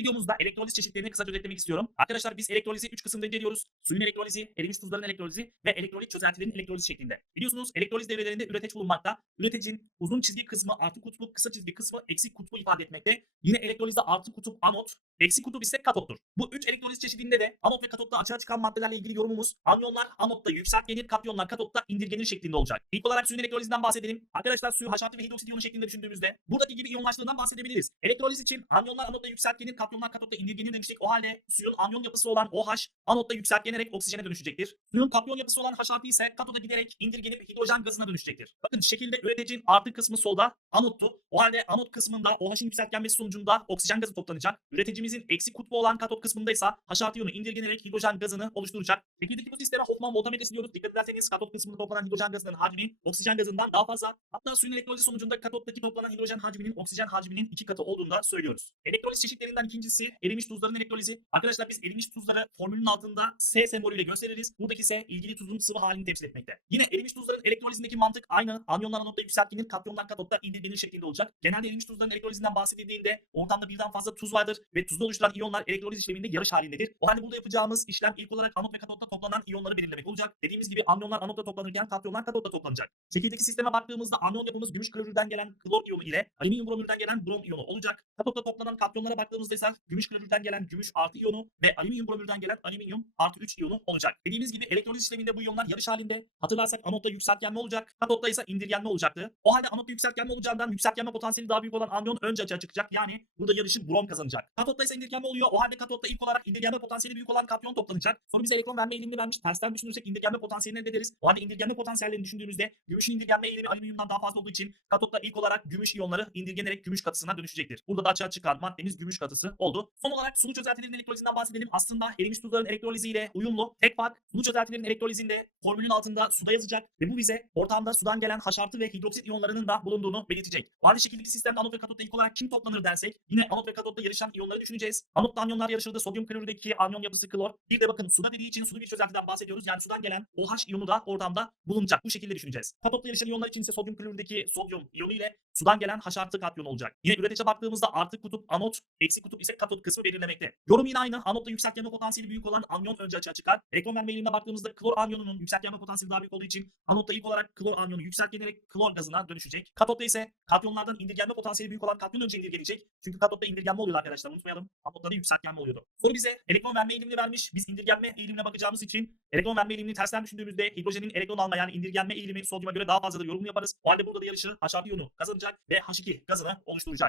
videomuzda elektroliz çeşitlerini kısaca özetlemek istiyorum. Arkadaşlar biz elektrolizi 3 kısımda inceliyoruz. Suyun elektrolizi, erimiş tuzların elektrolizi ve elektrolit çözeltilerin elektrolizi şeklinde. Biliyorsunuz elektroliz devrelerinde üreteç bulunmakta. Üreticinin uzun çizgi kısmı artı kutbu, kısa çizgi kısmı eksi kutbu ifade etmekte. Yine elektrolizde artı kutup anot, eksi kutup ise katottur. Bu 3 elektroliz çeşidinde de anot ve katotta açığa çıkan maddelerle ilgili yorumumuz anyonlar anotta yükseltgenir, katyonlar katotta indirgenir şeklinde olacak. İlk olarak suyun elektrolizinden bahsedelim. Arkadaşlar suyu haşatlı ve hidroksit iyonu şeklinde düşündüğümüzde buradaki gibi iyonlaştığından bahsedebiliriz. Elektroliz için anyonlar anotta yükseltgenir, katyonlar katotta indirgenir demiştik. O halde suyun anyon yapısı olan OH anotta yükseltgenerek oksijene dönüşecektir. Suyun katyon yapısı olan H ise katoda giderek indirgenip hidrojen gazına dönüşecektir. Bakın şekilde üreticinin artı kısmı solda anottu. O halde anot kısmında OH'ın yükseltgenmesi sonucunda oksijen gazı toplanacak. Üreticimizin eksi kutbu olan katot kısmında ise H iyonu indirgenerek hidrojen gazını oluşturacak. Şekildeki bu sisteme Hoffman voltametresi diyoruz. Dikkat ederseniz katot kısmında toplanan hidrojen gazının hacmi oksijen gazından daha fazla. Hatta suyun elektrolizi sonucunda katottaki toplanan hidrojen hacminin oksijen hacminin iki katı olduğunu da söylüyoruz. Elektroliz çeşitlerinden ikincisi erimiş tuzların elektrolizi. Arkadaşlar biz erimiş tuzları formülün altında S sembolüyle gösteririz. Buradaki S ilgili tuzun sıvı halini temsil etmekte. Yine erimiş tuzların elektrolizindeki mantık aynı. Anyonlar anotta yükseltgenir, katyonlar katotta indirgenir şeklinde olacak. Genelde erimiş tuzların elektrolizinden bahsedildiğinde ortamda birden fazla tuz vardır ve tuzda oluşturan iyonlar elektroliz işleminde yarış halindedir. O halde burada yapacağımız işlem ilk olarak anot ve katotta toplanan iyonları belirlemek olacak. Dediğimiz gibi anyonlar anotta toplanırken katyonlar katotta toplanacak. Şekildeki sisteme baktığımızda anyon yapımız gümüş klorürden gelen klor iyonu ile alüminyum bromürden gelen brom iyonu olacak. Katotta toplanan katyonlara baktığımızda ise gümüş klorürden gelen gümüş artı iyonu ve alüminyum bromürden gelen alüminyum artı 3 iyonu olacak. Dediğimiz gibi elektroliz işleminde bu iyonlar yarış halinde. Hatırlarsak anotta yükseltgenme olacak. Katotta ise indirgenme olacaktı. O halde anotta yükseltgenme olacağından yükseltgenme potansiyeli daha büyük olan anyon önce açığa çıkacak. Yani burada yarışı brom kazanacak. Katotta ise indirgenme oluyor. O halde katotta ilk olarak indirgenme potansiyeli büyük olan katyon toplanacak. Sonra bize elektron verme eğilimini vermiş. Tersten düşünürsek indirgenme potansiyelini elde ederiz. O halde indirgenme potansiyellerini düşündüğümüzde gümüşün indirgenme eğilimi alüminyumdan daha fazla olduğu için katotta ilk olarak gümüş iyonları indirgenerek gümüş katısına dönüşecektir. Burada da açığa çıkan maddemiz gümüş katısı oldu. Son olarak sulu çözeltilerin elektrolizinden bahsedelim. Aslında erimiş tuzların elektroliziyle uyumlu. Tek fark sulu çözeltilerin elektrolizinde formülün altında suda yazacak ve bu bize ortamda sudan gelen haşartı ve hidroksit iyonlarının da bulunduğunu belirtecek. Bu halde şekildeki sistemde anot ve katotta ilk olarak kim toplanır dersek yine anot ve katotta yarışan iyonları düşüneceğiz. Anotta anyonlar yarışırdı. Sodyum klorürdeki anyon yapısı klor. Bir de bakın suda dediği için sulu bir çözeltiden bahsediyoruz. Yani sudan gelen OH iyonu da ortamda bulunacak. Bu şekilde düşüneceğiz. Katotta yarışan iyonlar için ise sodyum klorürdeki sodyum iyonu ile sudan gelen haşartı katyon olacak. Yine üretice baktığımızda artı kutup anot, eksi kutup ise katot kısmı belirlemekte. Yorum yine aynı. Anotta yükseltgenme potansiyeli büyük olan anyon önce açığa çıkar. Elektron verme eğilimine baktığımızda klor anyonunun yükseltgenme potansiyeli daha büyük olduğu için anotta ilk olarak klor anyonu yükseltgenerek klor gazına dönüşecek. Katotta ise katyonlardan indirgenme potansiyeli büyük olan katyon önce indirgenecek. Çünkü katotta indirgenme oluyor arkadaşlar unutmayalım. Anotta da yükseltgenme oluyordu. Soru bize elektron verme eğilimini vermiş. Biz indirgenme eğilimine bakacağımız için elektron verme eğilimini tersten düşündüğümüzde hidrojenin elektron alma yani indirgenme eğilimi sodyuma göre daha fazladır yorumunu yaparız. O halde burada da yarışı H iyonu kazanacak ve H2 gazını oluşturacak.